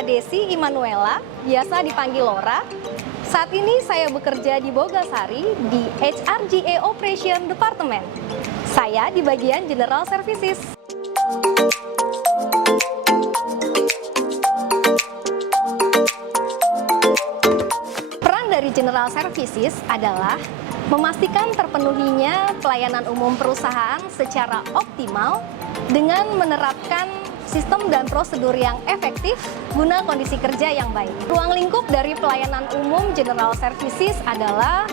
Laura Desi Immanuela, biasa dipanggil Laura. Saat ini saya bekerja di Bogasari di HRGA Operation Department. Saya di bagian General Services. Peran dari General Services adalah memastikan terpenuhinya pelayanan umum perusahaan secara optimal dengan menerapkan sistem dan prosedur yang efektif guna kondisi kerja yang baik. Ruang lingkup dari pelayanan umum General Services adalah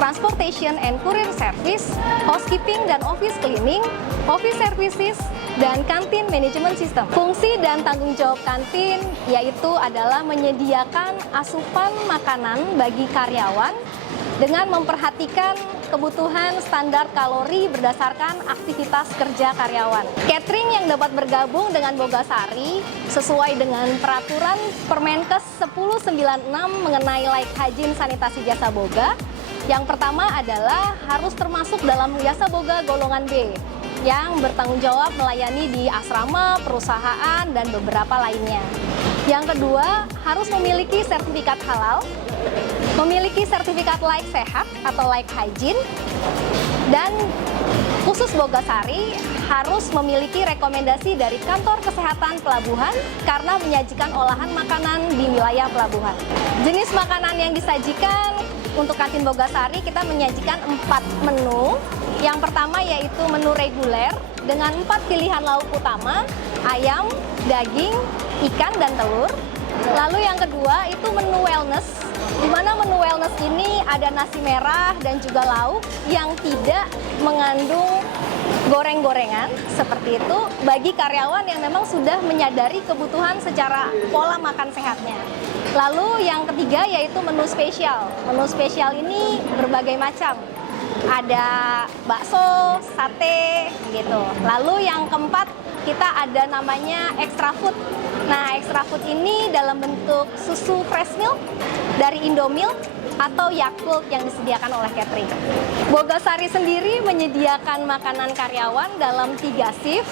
Transportation and Courier Service, Housekeeping dan Office Cleaning, Office Services, dan Kantin Management System. Fungsi dan tanggung jawab kantin yaitu adalah menyediakan asupan makanan bagi karyawan dengan memperhatikan kebutuhan standar kalori berdasarkan aktivitas kerja karyawan. Catering yang dapat bergabung dengan Bogasari sesuai dengan peraturan Permenkes 1096 mengenai layak hygiene sanitasi jasa boga. Yang pertama adalah harus termasuk dalam jasa boga golongan B yang bertanggung jawab melayani di asrama, perusahaan, dan beberapa lainnya. Yang kedua, harus memiliki sertifikat halal, memiliki sertifikat layak sehat atau layak hygiene, dan khusus Bogasari harus memiliki rekomendasi dari kantor kesehatan pelabuhan karena menyajikan olahan makanan di wilayah pelabuhan. Jenis makanan yang disajikan untuk kantin Bogasari kita menyajikan 4 menu. Yang pertama yaitu menu reguler dengan 4 pilihan lauk utama, ayam, daging, ikan, dan telur. Lalu yang kedua itu menu wellness, di mana menu wellness ini ada nasi merah dan juga lauk yang tidak mengandung goreng-gorengan seperti itu bagi karyawan yang memang sudah menyadari kebutuhan secara pola makan sehatnya. Lalu yang ketiga yaitu menu spesial. Menu spesial ini berbagai macam. Ada bakso, sate, gitu. Lalu yang keempat kita ada namanya extra food. Nah, extra food ini dalam bentuk susu fresh milk dari Indomilk atau Yakult yang disediakan oleh catering. Bogasari sendiri menyediakan makanan karyawan dalam 3 shift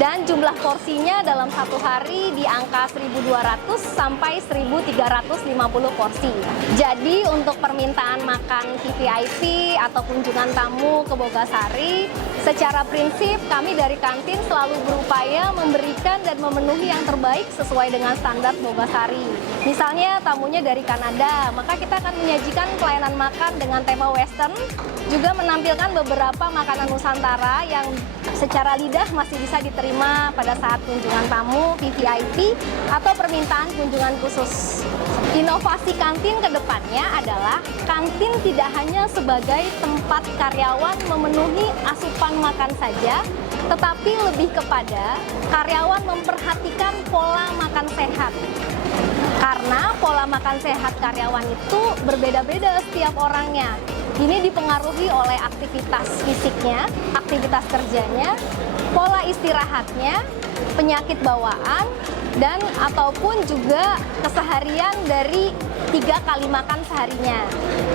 dan jumlah porsinya dalam satu hari di angka 1.200 sampai 1.350 porsi. Jadi untuk permintaan makan VVIP atau kunjungan tamu ke Bogasari, secara prinsip kami dari kantin selalu berupaya memberikan dan memenuhi yang terbaik sesuai dengan standar Bogasari. Misalnya tamunya dari Kanada, maka kita akan menyajikan pelayanan makan dengan tema Western, juga menampilkan beberapa makanan Nusantara yang secara lidah masih bisa diterima pada saat kunjungan tamu, VVIP, atau permintaan kunjungan khusus. Inovasi kantin ke depannya adalah kantin tidak hanya sebagai tempat karyawan memenuhi asupan makan saja, tetapi lebih kepada karyawan memperhatikan pola makan sehat. Karena pola makan sehat karyawan itu berbeda-beda setiap orangnya. Ini dipengaruhi oleh aktivitas fisiknya, aktivitas kerjanya, pola istirahatnya, penyakit bawaan, dan ataupun juga keseharian dari 3 kali makan seharinya.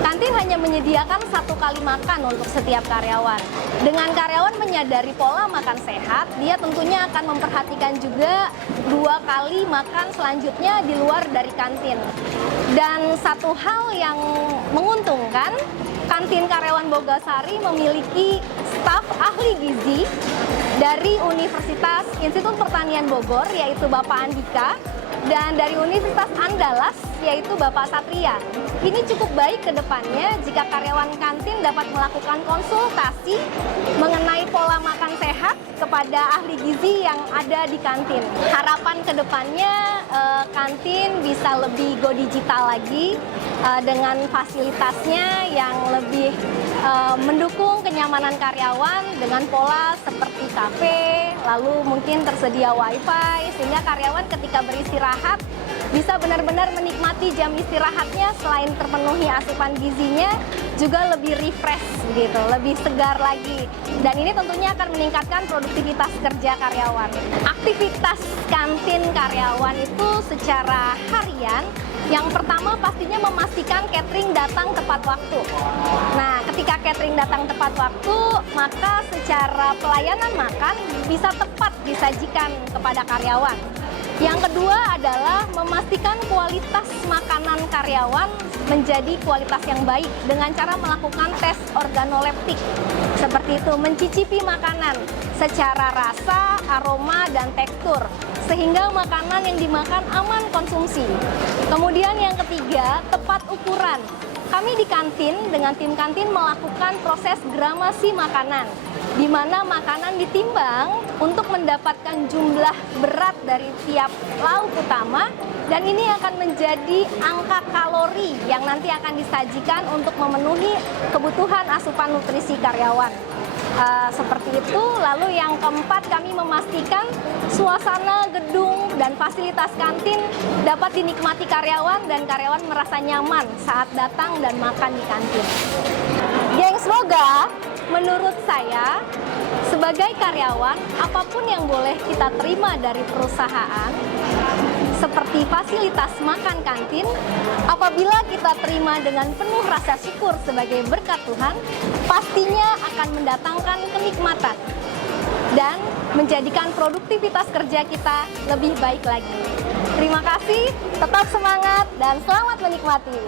Kantin hanya menyediakan 1 kali makan untuk setiap karyawan. Dengan karyawan menyadari pola makan sehat, dia tentunya akan memperhatikan juga 2 kali makan selanjutnya di luar dari kantin. Dan satu hal yang menguntungkan, kantin karyawan Bogasari memiliki staf ahli gizi dari Universitas Institut Pertanian Bogor, yaitu Bapak Andika, dan dari Universitas Andalas, yaitu Bapak Satria. Ini cukup baik ke depannya jika karyawan kantin dapat melakukan konsultasi mengenai pola makan sehat kepada ahli gizi yang ada di kantin. Harapan ke depannya kantin bisa lebih go digital lagi dengan fasilitasnya yang lebih mendukung kenyamanan karyawan dengan pola seperti kafe, lalu mungkin tersedia wifi, sehingga karyawan ketika beristirahat bisa benar-benar menikmati jam istirahatnya, selain terpenuhi asupan gizinya juga lebih refresh gitu, lebih segar lagi. Dan ini tentunya akan meningkatkan produktivitas kerja karyawan. Aktivitas kantin karyawan itu secara harian, yang pertama pastinya memastikan catering datang tepat waktu. Nah, ketika catering datang tepat waktu, maka secara pelayanan makan bisa tepat disajikan kepada karyawan. Yang kedua adalah memastikan kualitas makanan karyawan menjadi kualitas yang baik dengan cara melakukan tes organoleptik. Seperti itu, mencicipi makanan secara rasa, aroma, dan tekstur, sehingga makanan yang dimakan aman konsumsi. Kemudian yang ketiga, tepat ukuran. Kami di kantin dengan tim kantin melakukan proses gramasi makanan, di mana makanan ditimbang untuk mendapatkan jumlah berat dari tiap lauk utama, dan ini akan menjadi angka kalori yang nanti akan disajikan untuk memenuhi kebutuhan asupan nutrisi karyawan. Seperti itu. Lalu yang keempat, kami memastikan suasana gedung dan fasilitas kantin dapat dinikmati karyawan dan karyawan merasa nyaman saat datang dan makan di kantin. Geng, semoga menurut saya sebagai karyawan, apapun yang boleh kita terima dari perusahaan, seperti fasilitas makan kantin, apabila kita terima dengan penuh rasa syukur sebagai berkat Tuhan, pastinya akan mendatangkan kenikmatan dan menjadikan produktivitas kerja kita lebih baik lagi. Terima kasih, tetap semangat, dan selamat menikmati.